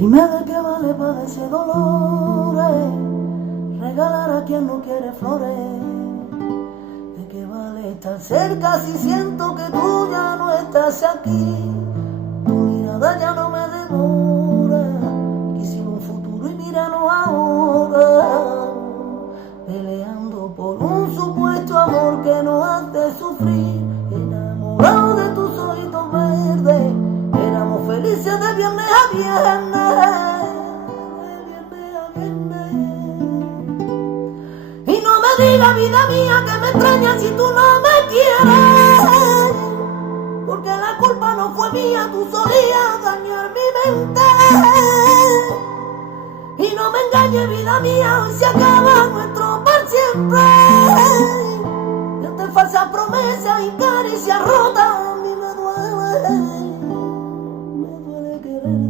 Dime de qué vale padecer dolores, regalar a quien no quiere flores. De qué vale estar cerca si siento que tú ya no estás aquí. Tu mirada ya no me devora. Quisiera un futuro y míranos ahora, peleando por un supuesto amor que nos hace sufrir. Enamorado de tus ojitos verdes, éramos felices de viernes a viernes, de viernes a viernes. Y no me digas, vida mía, que me extrañas si tú no me quieres, porque la culpa no fue mía, tú solías dañar mi mente. Y no me engañes, vida mía, hoy se acaba nuestro par siempre. Entre falsas promesas y caricias rotas, a mí me duele querer.